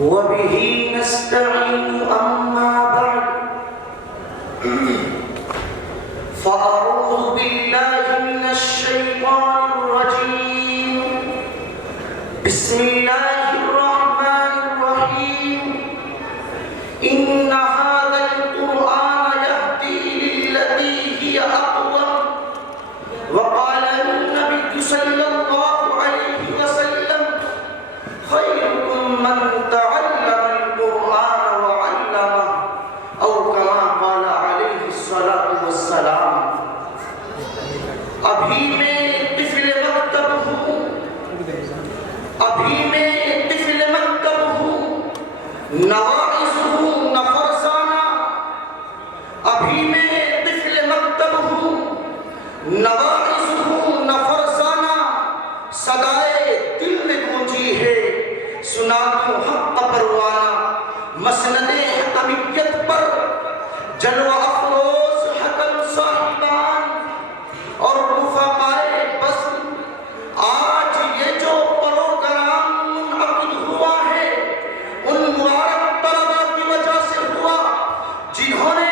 وبه نستعين أما بعد فأعوذ بالله من الشيطان الرجيم بسم الله الرحمن الرحيم إن هذا القرآن يهدي للتي هي أقوم وقال النبي صلى الله عليه وسلم خيركم من تعلم القرآن وعلمه أو كما قال عليه الصلاة والسلام ابھی میں طفل مکتب ہوں نواعظ ہوں نہ فرزانہ ابھی میں طفل مکتب ہوں نواعظ ہوں نہ فرزانہ صدائے دل میں گونجی ہے سنا دوں حق کا پروانہ مسند حکمیت پر جلوہ افروز حکم صاحبان اور رفقائے بزم آج یہ جو پروگرام منعقد ہوا ہے ان مبارک طلباء کی وجہ سے ہوا جنہوں نے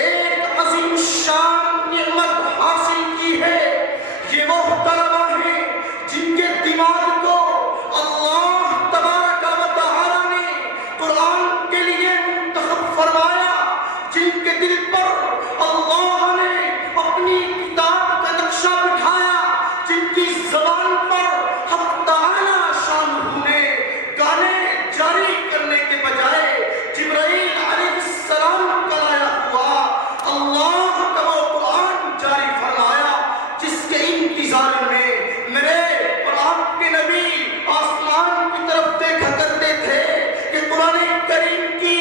ایک عظیم شان نعمت حاصل کی ہے یہ وہ طلباء ہیں جن کے دماغ کو اللہ تبارک و تعالی نے قرآن کے لیے منتخب فرمایا جن کے دل پر اللہ نے اپنی کتاب کا نقشہ بٹھایا جن کی زبان پر حق تعالی شانہ نے گانے جاری کرنے کے بجائے جبرائیل علیہ السلام کا لایا ہوا اللہ کا وہ قرآن جاری فرمایا جس کے انتظار میں میرے اور آپ کے نبی آسمان کی طرف دیکھا کرتے تھے کہ قرآن کریم کی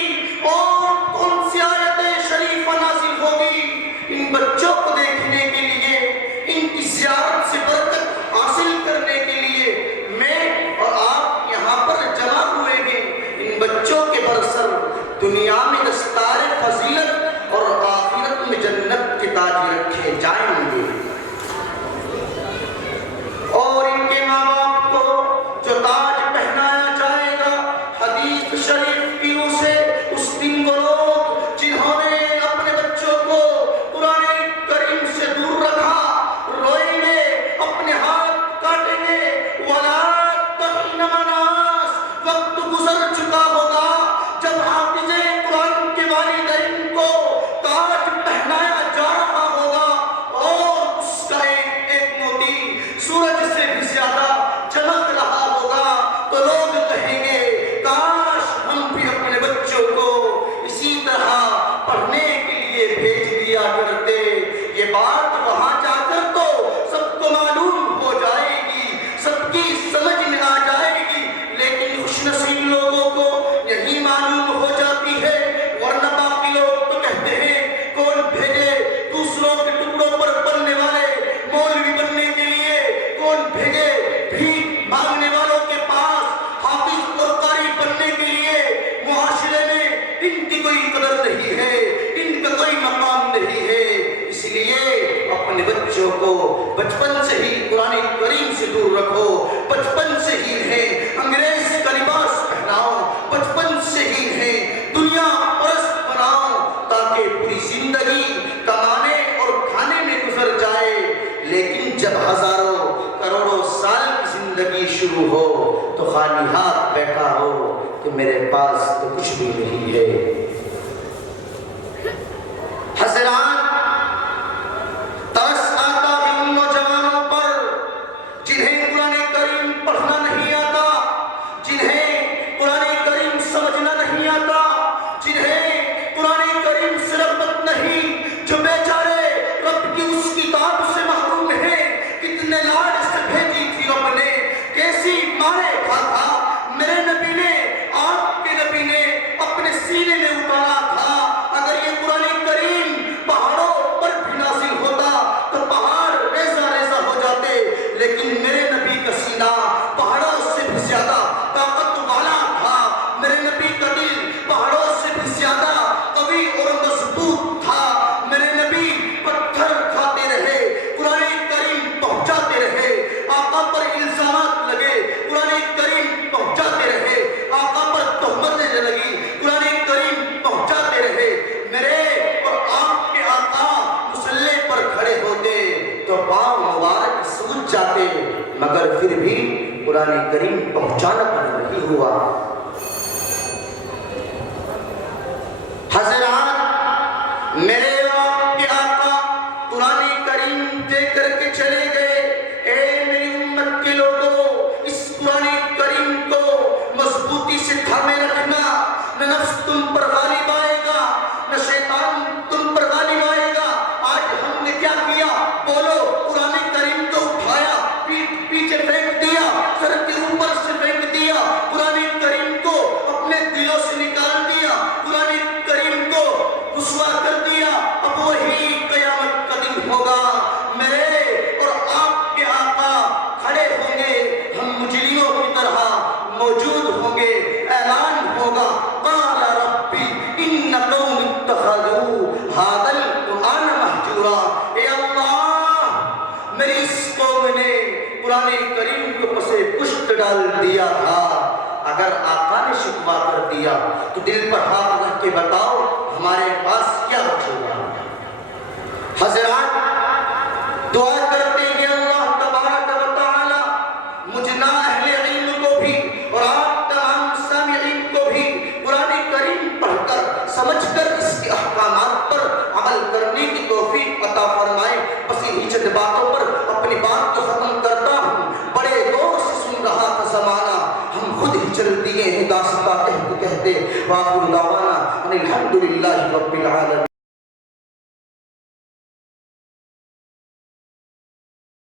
اور کون سی آیت شریفہ نازل ہوگی ان بچوں کو دیکھنے کے لیے ان کی زیارت سے برکت حاصل کرنے کے لیے میں اور آپ یہاں پر جمع ہوئے ہیں ان بچوں کے برسر دنیا میں دستار فضیلت اور آخرت میں جنت کے تاج رکھے جائیں گے اور ان کے ماں باپ کو جو تاج پہنایا جائے گا حدیث شریف کی روح سے اس دن وہ لوگ جنہوں نے اپنے بچوں کو قرآن کریم سے دور رکھا روئیں گے اپنے ہاتھ کاٹیں گے وَلَا تَحِنَ مَنَاس وقت گزر چکا ہوگا جب حافظ قرآن کے والدین کو تاج پہنایا جا رہا ہوگا اور اس کا ایک موتی سورج سے بھی زیادہ چمک رہا ہوگا تو لوگ کہیں گے کاش ہم بھی اپنے بچوں کو اسی طرح پڑھنے کے لیے بھیج دیا کرتے یہ بات وہاں جا کر تو سب کو معلوم ہو جائے گی سب کی سمجھ میں آ جائے گی لیکن خوش نصیب لوگوں کو یہی معلوم ہو جاتی ہے ورنہ باقی لوگ تو کہتے ہیں کون بھیجے دوسروں کے ٹکڑوں پر پڑھنے والے مولوی بننے کے لیے کون بھیجے بھیک مانگنے والوں کے پاس حافظ اور قاری بننے کے لیے معاشرے میں ان کی کوئی قدر نہیں ہے ان کا کوئی مقام نہیں ہے اس لیے اپنے بچوں کو بچپن سے ہی قرآن کریم سے دور رکھو بچپن سے ہی انہیں انگریز کا لباس پہناؤ بچپن سے ہی انہیں دنیا پرست بناؤ تاکہ پوری زندگی کمانے اور کھانے میں گزر جائے لیکن جب ہزاروں کروڑوں سال کی زندگی شروع ہو تو خالی ہاتھ بیٹھا ہو کہ میرے پاس تو کچھ بھی نہیں ہے حضرات ترس آتا ہے ان نوجوانوں پر جنہیں قرآن کریم پڑھنا نہیں آتا جنہیں قرآن کریم سمجھنا نہیں آتا جنہیں قرآن کریم سے رغبت نہیں جو بیچارے رب کی اس کتاب سے محروم ہیں کتنے لاڈ سے بھیجی تھی رب نے کیسی مارے کھا تھا میرے نبی نے آپ کے نبی نے اپنے سینے میں قرآن کریم پہنچانا پر نہیں ہوا۔ حضرات، میرے آپ کے آقا قرآن کریم دے کر کے چلے گئے۔ اے میری امت کے لوگوں، اس قرآن کریم کو مضبوطی سے تھامے رکھنا، نہ نفس تم پر غالب آئے گا، نہ شیطان تم پر غالب آئے گا۔ آج ہم نے کیا کیا؟ بولو، قرآن کریم کو اٹھایا، پیچھے پھینک دیا، سر کے اوپر سے پھینک دیا، قرآن کریم کو اپنے دلوں سے نکال دیا، قرآن کریم کو رسوا کر دیا۔ اب وہی قیامت کا دن ہوگا، میرے اور آپ کے آقا کھڑے ہوں گے، ہم مجرموں کی طرح موجود ہوں گے، اعلان ہوگا قال ربی ان قوم اتخذوا ھذا القرآن مہجورا۔ اے اللہ، میری اس قوم نے قرآن کریم کو پس پشت ڈال دیا تھا۔ اگر آقا نے شکوہ کر دیا تو دل پر ہاتھ رکھ کے بتاؤ ہمارے پاس کیا بچے گا؟ حضرات، دعا کرتے ہیں اللہ تبارک و تعالی مجھنا اہل علم کو بھی اور آپ تمام سامعین کو بھی قرآن کریم پڑھ کر سمجھ کر اس کے احکامات پر عمل کرنے کی توفیق عطا فرمائے۔ بس انہی چند باتوں پر اپنی بات کو ختم کرتا ہوں۔ بڑے دور سے سن رہا تھا زمانہ، ہم خود ہی چل دیے ہیں داستاں کہتے کہتے۔ وآخر دعوانا ان الحمد للہ رب العالمین۔